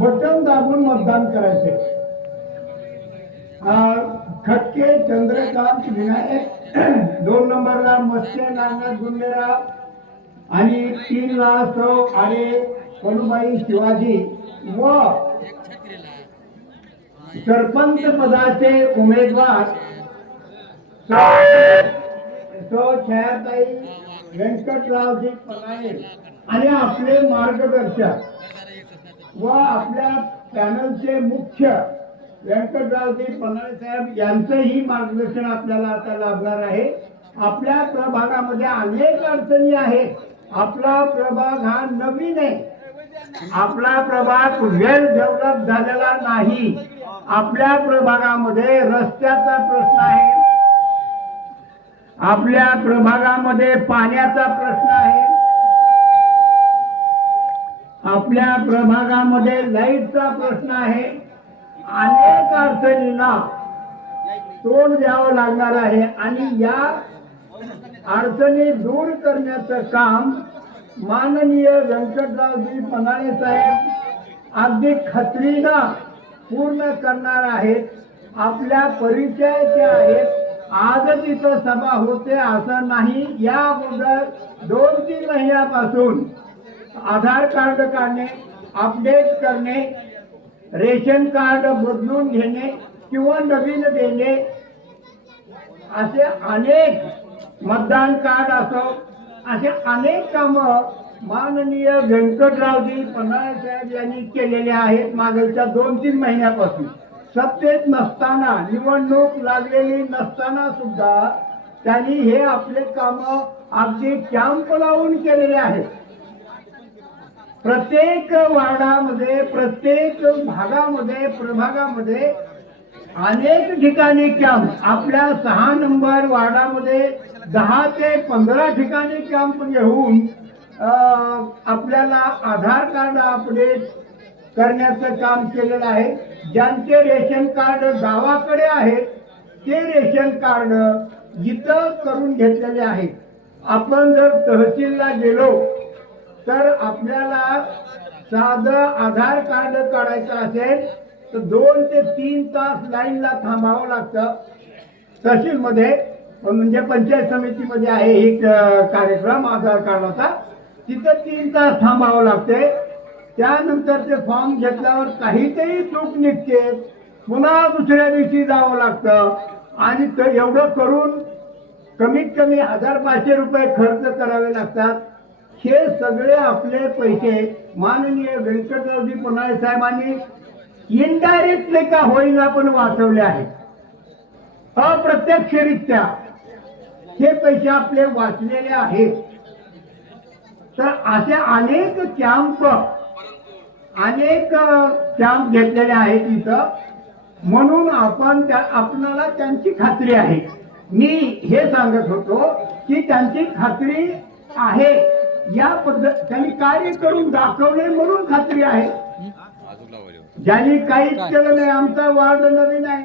Button दाबून मतदान करायचे. खटके चंद्रकांत विनायक, 2 नंबरला मस्के नागनाथ गुंडेराव आणि 3ला सौ आरे कनुबाई शिवाजी व सरपंच पदाचे उमेदवार सौ छायाताई व्यंकटरावजी पनाळे आणि आपले मार्गदर्शक व आपल्या पॅनलचे मुख्य व्यंकटरावजी पनाळे साहेब यांचंही मार्गदर्शन आपल्याला आता लाभणार आहे. आपल्या प्रभागामध्ये अनेक अडचणी आहेत. आपला प्रभाग हा नवीन आहे. आपला प्रभाग वेल डेव्हलप झालेला नाही. आपल्या प्रभागामध्ये रस्त्याचा प्रश्न आहे. आपल्या प्रभागामध्ये पाण्याचा प्रश्न आहे. आपल्या प्रभागामध्ये लाईटचा प्रश्न आहे. अनेक अडचणींना तोंड द्यावं लागणार आहे आणि या अडचणी दूर करण्याचं काम माननीय व्यंकटरावजी पनाळे साहेब अगदी खात्रीनं पूर्ण करणार आहेत. आपल्या परिचयाचे आहेत. आजच इथं सभा होते असं नाही. या अगोदर 2-3 महिन्यापासून आधार कार्ड काढणे, अपडेट करणे, रेशन कार्ड बदलून घेणे किंवा नवीन देणे, असे अनेक, मतदान कार्ड असो, असे अनेक कामं माननीय व्यंकटरावजी पनाळे साहेब यांनी केलेले आहेत. मागच्या 2-3 महिन्यापासून सत्तेत नसताना, निवडणूक लागलेली नसताना सुद्धा त्यांनी हे आपले काम अगदी कॅम्प लावून केलेले आहेत. प्रत्येक वार्डामध्ये, प्रत्येक भागामध्ये, प्रभागामध्ये अनेक ठिकाणी कॅम्प, आपल्या 6 नंबर वार्डामध्ये 10 ते 15 ठिकाणी कॅम्प घेऊन आपल्याला आधार कार्ड अपडेट करण्याचं काम केलेलं आहे. ज्यांचे रेशन कार्ड गावाकडे आहेत ते रेशन कार्ड इथं करून घेतलेले आहेत. आपण जर तहसीलला गेलो तर आपल्याला साधं आधार कार्ड काढायचं असेल तर 2 ते 3 तास लाईनला थांबावं लागतं. तहसीलमध्ये म्हणजे पंचायत समितीमध्ये आहे एक कार्यक्रम आधार कार्डाचा, तिथं 3 तास थांबावं लागते. त्यानंतर ते फॉर्म घेतल्यावर काहीतरी चूक निघते, पुन्हा दुसऱ्या दिवशी जावं लागतं आणि एवढं करून कमीत कमी 1000-1200 रुपये खर्च करावे लागतात. हे सगळे आपले पैसे माननीय व्यंकटरावजी पनाळे साहेबांनी इनडायरेक्टली का होईना पण वाचवले आहेत. अप्रत्यक्षरित्या हे पैसे आपले वाचलेले आहेत. तर असे अनेक कॅम्प घेतलेले आहेत इथं. म्हणून आपणाला त्यांची खात्री आहे. मी हे सांगत होतो की त्यांची खात्री आहे. या त्यांनी कार्य करून दाखवले म्हणून खात्री आहे. ज्यांनी काहीच केलं नाही. आमचा वार्ड नवीन आहे,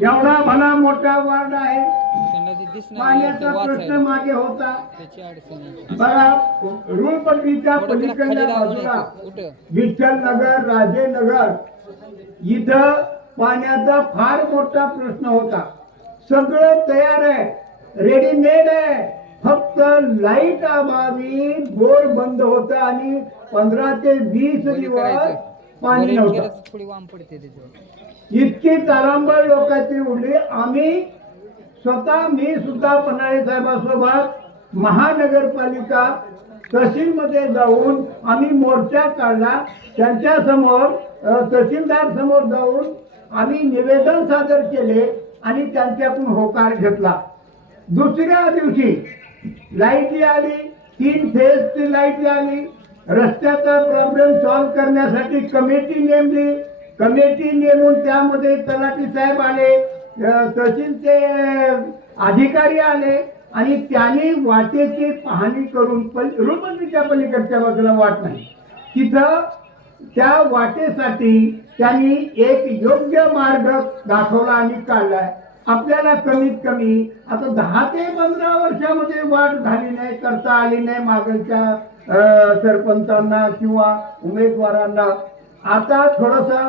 एवढा भला मोठा वार्ड आहे. पाण्याचा प्रश्न मागे होता बघा. रुळपट्टीच्या पलीकडल्या बाजूला विठ्ठल नगर, राजेनगर इथं पाण्याचा फार मोठा प्रश्न होता. सगळं तयार आहे, रेडीमेड आहे. फक्त लाईट अभावी बोर बंद होतं आणि 15 ते 20 दिवस पाणी नव्हतं. इतकी तारांबळ लोकांची उडली. मी सुद्धा पनाळे साहेबांसोबत महानगरपालिका तहसीलमध्ये जाऊन आम्ही मोर्चा काढला. त्यांच्या समोर तहसीलदार समोर जाऊन आम्ही निवेदन सादर केले आणि त्यांच्याकडून होकार घेतला. दुसऱ्या दिवशी लाईट आली, 3 फेजची लाईट आली. रस्त्याचा प्रॉब्लेम सॉल्व्ह करण्यासाठी कमिटी नेमली. कमिटी नेमून त्यामध्ये तलाठी साहेब आले, तहसीलचे अधिकारी आले आणि त्यांनी वाटेची पाहणी करून, रुळपट्टीच्या पलीकडच्या बाजूला वाट नाही, तिथं त्या वाटेसाठी त्यांनी एक योग्य मार्ग दाखवला आणि काढलाय. आपल्याला कमीत कमी आता 10 ते 15 वर्षामध्ये वाढ झाली नाही, करता आली नाही. मागच्या सरपंचांना किंवा उमेदवारांना आता थोडासा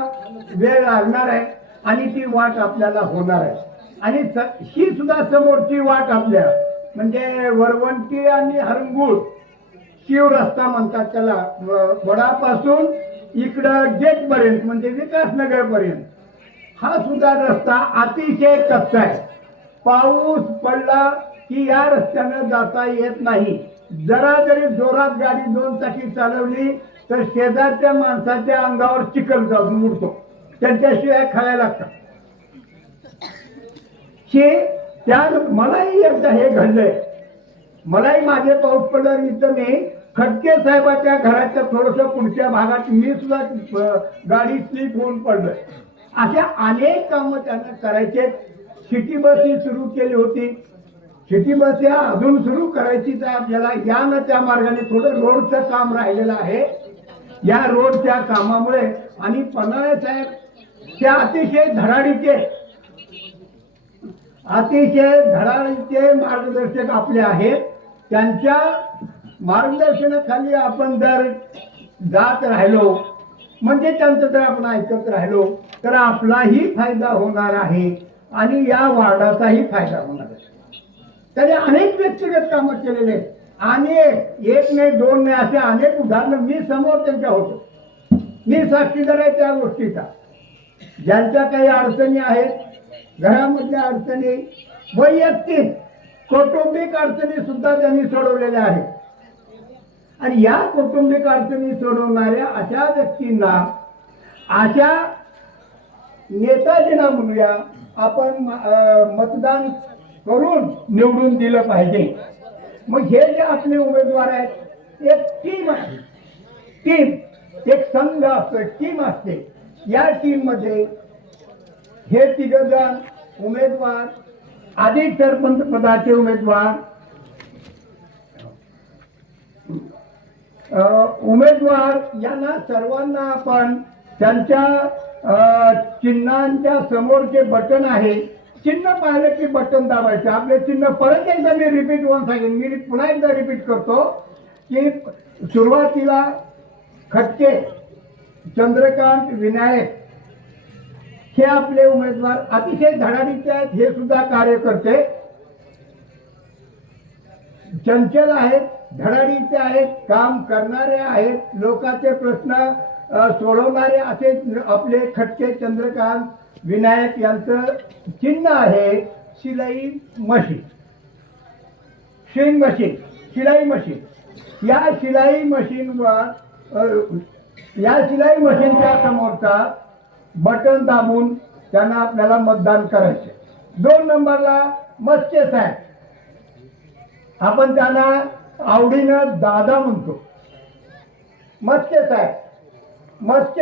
वेळ लागणार आहे आणि ती वाट आपल्याला होणार आहे. आणि ही सुद्धा समोरची वाट आपल्या म्हणजे वरवंटी आणि हरंगूळ शिव रस्ता म्हणतात त्याला, वडापासून इकडं गेट पर्यंत म्हणजे विकासनगर पर्यंत हा सुद्धा रस्ता अतिशय कच्चा आहे. पाऊस पडला की या रस्त्यानं जाता येत नाही. जरा जरी जोरात गाडी 2 चाकी चालवली तर शेजारच्या माणसाच्या अंगावर चिखल जाऊन उडतो, त्यांच्याशिवाय खायला लागतात. त्या मलाही एकदा हे घडलंय. मलाही माझे पाऊस पडल्यावर इथं मी खटके साहेबाच्या घराच्या थोडस पुढच्या भागात मी सुद्धा गाडी स्लिप होऊन पडलोय. अशा अनेक कामं त्यांना करायचे. सिटी बस ही सुरू केली होती. सिटी बस या अजून सुरू करायची तर आपल्याला या न त्या मार्गाने थोडं रोडचं काम राहिलेलं आहे. या रोडच्या कामामुळे आणि पन्हाळे साहेब त्या अतिशय धडाडीचे मार्गदर्शक आपले आहेत. त्यांच्या मार्गदर्शनाखाली आपण जर जात राहिलो म्हणजे त्यांचं जर आपण ऐकत राहिलो तर आपलाही फायदा होणार आहे आणि या वार्डाचाही फायदा होणार आहे. त्याने अनेक व्यक्तिगत कामं केलेले आहेत. अनेक, एक नाही दोन नाही असे अनेक उदाहरणं मी समोर त्यांच्या होतो. मी साक्षीदार आहे त्या गोष्टीचा. ज्यांच्या काही अडचणी आहेत, घरामधल्या अडचणी, वैयक्तिक कौटुंबिक अडचणी सुद्धा त्यांनी सोडवलेल्या आहेत. आणि या कौटुंबिक अडचणी सोडवणाऱ्या अशा व्यक्तींना, अशा नेताजींना म्हणूया आपण मतदान करून निवडून दिलं पाहिजे. मग हे जे आपले उमेदवार आहेत, एक टीम आहे. टीम एक संघ असतो, टीम असते. या टीम मध्ये हे 3 जण उमेदवार, आधी सरपंच पदाचे उमेदवार, यांना सर्वांना आपण त्यांच्या चिन्हांच्या समोरचे बटन आहे, चिन्ह पाहिलं की बटन दाबायचं. आपले चिन्ह परत एकदा मी रिपीट होऊन सांगेन, मी पुन्हा एकदा रिपीट करतो की सुरुवातीला खटके चंद्रकांत विनायक हे आपले उमेदवार अतिशय धडाडीचे आहेत. हे सुद्धा कार्यकर्ते चंचल आहेत, धडाडीचे आहेत, काम करणारे आहेत, लोकांचे प्रश्न सोडवणारे असे आपले खटके चंद्रकांत विनायक यांचं चिन्ह आहे शिलाई मशीन. शिलाई मशीन. या शिलाई मशीनच्या समोरचा बटन दाबून त्यांना आपल्याला मतदान करायचे. 2 नंबरला मस्के साहेब, आपण त्यांना आवडीनं दादा म्हणतो. मस्के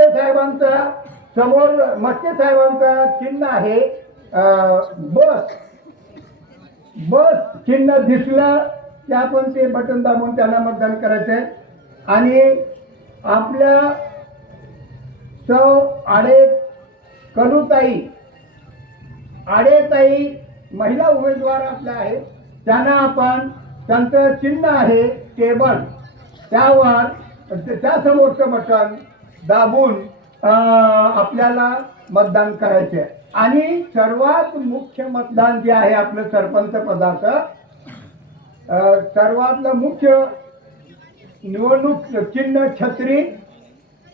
साहेबांचा समोर साहेबांचा चिन्ह आहे बस चिन्ह दिसलं की आपण ते बटन दाबून त्यांना मतदान करायचंय. आणि आपल्या आडेताई महिला उमेदवार आपल्या आहेत. त्यांना आपण, त्यांचं चिन्ह आहे टेबल, त्यावर त्या समोरचं बटन दाबून आपल्याला मतदान करायचे. आणि सर्वात मुख्य मतदान जे आहे आपलं सरपंच पदाचं, सर्वातलं मुख्य निवडणूक चिन्ह छत्री.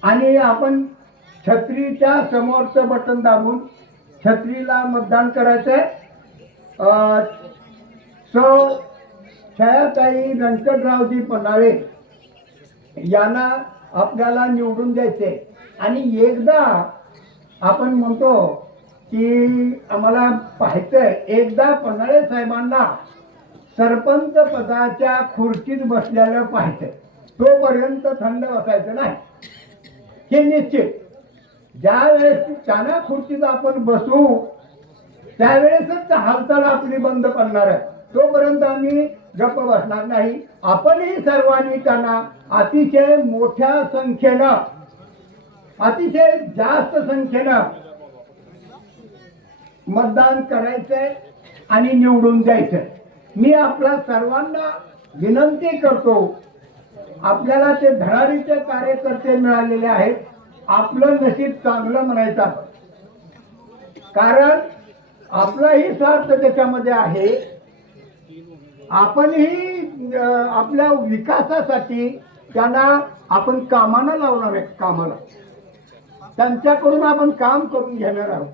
आणि आपण छत्रीच्या समोरचं बटन दाबून छत्रीला मतदान करायचंय. छायाताई व्यंकटरावजी पन्हाळे यांना आपल्याला निवडून द्यायचे. आणि एकदा आपण म्हणतो की आम्हाला पाहायचंय, एकदा पन्हाळे साहेबांना सरपंच पदाच्या खुर्चीत बसलेलं पाहायचंय. तोपर्यंत थंड बसायचं नाही, हे निश्चित. ज्या वेळेस त्यांना खुर्चीत आपण बसू त्यावेळेसच हालचाल आपली बंद पडणार आहे. तोपर्यंत आम्ही गप्प बसणार नाही. आपणही सर्वांनी त्यांना अतिशय मोठ्या संख्येनं, अतिशय जास्त संख्येनं मतदान करायचंय आणि निवडून द्यायचंय. मी आपल्या सर्वांना विनंती करतो, आपल्याला ते धडाडीचे कार्यकर्ते मिळालेले आहेत. आपलं नशीब चांगलं म्हणायचं. कारण आपलाही स्वार्थ त्याच्यामध्ये आहे. आपणही आपल्या विकासासाठी त्यांना आपण कामाला लावणार आहे. कामाला त्यांच्याकडून आपण काम करून घेणार आहोत.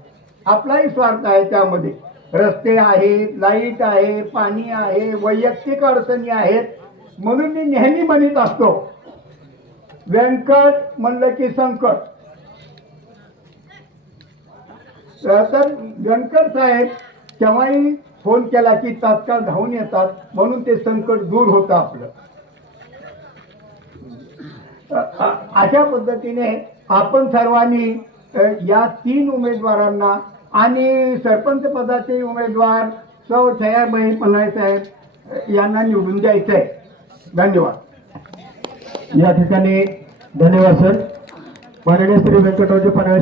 आपलाही स्वार्थ आहे त्यामध्ये. रस्ते आहेत, लाईट आहे, पाणी आहे, वैयक्तिक अडचणी आहेत. म्हणून मी नेहमी म्हणत असतो, व्यंकट म्हणलं की संकट. तर व्यंकट साहेब केव्हाही फोन केला की तात्काळ धावून येतात. म्हणून ते संकट दूर होतं आपलं. अशा पद्धतीने आपण सर्वांनी या 3 उमेदवारांना आणि सरपंच पदाचे उमेदवार सौ छायाबाई पन्हाळे साहेब यांना निवडून द्यायचं आहे. धन्यवाद. या ठिकाणी धन्यवाद सर. माननीय श्री व्यंकटरावजी पन्हाळे